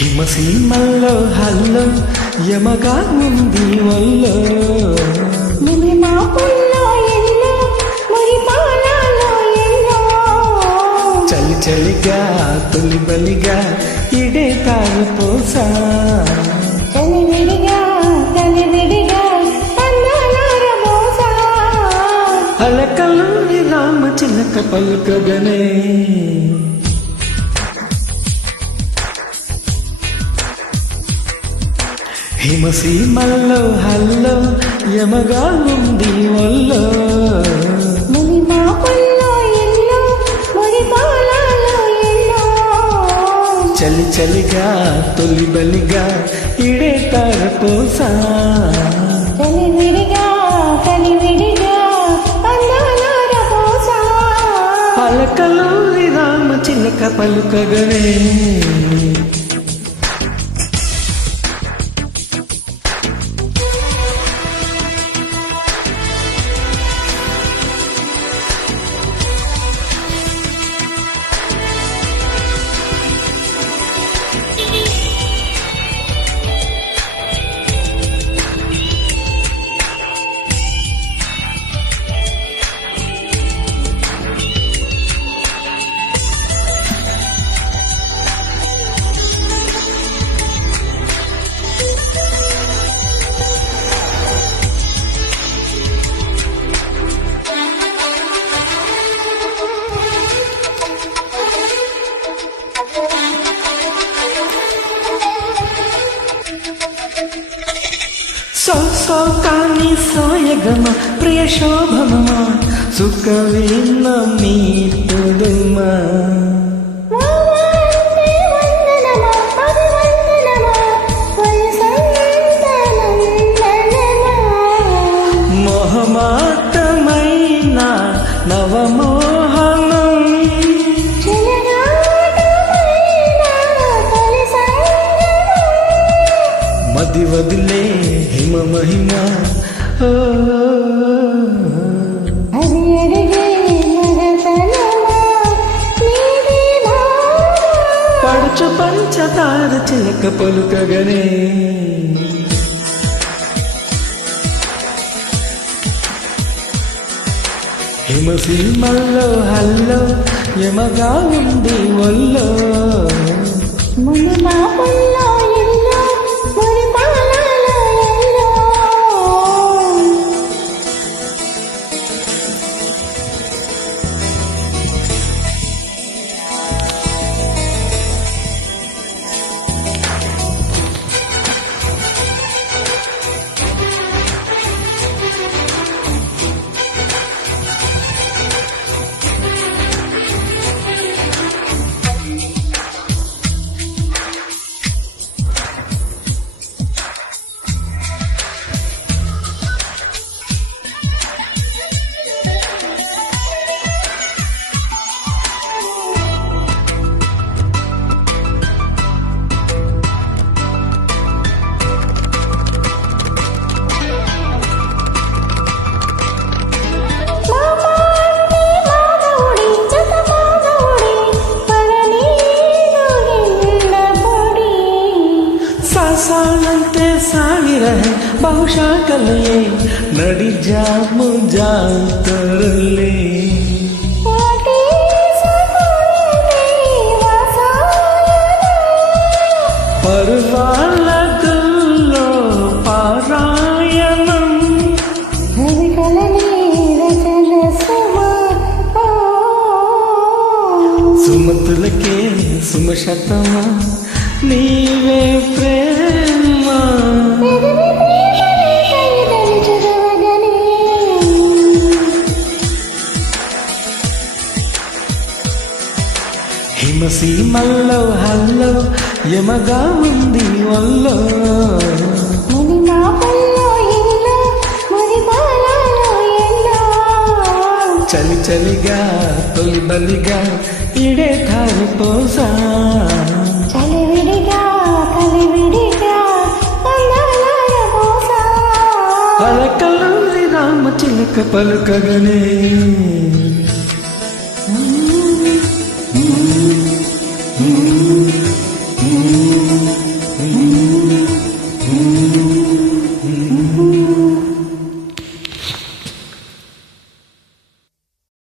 హిమసీమల్లో hello యమగా ఉంది వల్లో చలి చలిగా తొలి బలిగా ఇడే తారు పోసా అలకలు రామ చిలక పలుకగనే హిమసీమల్లో హల్లో యమగా ఉంది వల్లో చలి చలిగా తొలి బలిగా ఇడే తార పోసా అలకలు రామ చిలక పలుకగనే కాని సోయగమ ప్రియ శోభమా సుఖవిన్న మీటుడుమా మొహమాటమైన నవమోహనం మది వదిలే హిమ మహిమ పడుచు పంచదార చిలక పలుకగనే హిమసీమల్లో హల్లో యమగా ఉంది వల్లో सालंते सागी रहे बहुशा कले नडी जामु जातरले परवालदुल्लो पारायणं सुमतुलके सुमशतमा నీవే ప్రేమ హిమసీమల్లో హల్లో యమగా ఉంది వల్లో చలి చలిగా తొలి బలిగా ఇడే తారు పోసా అలకలు రామ చిలక పలుకగనే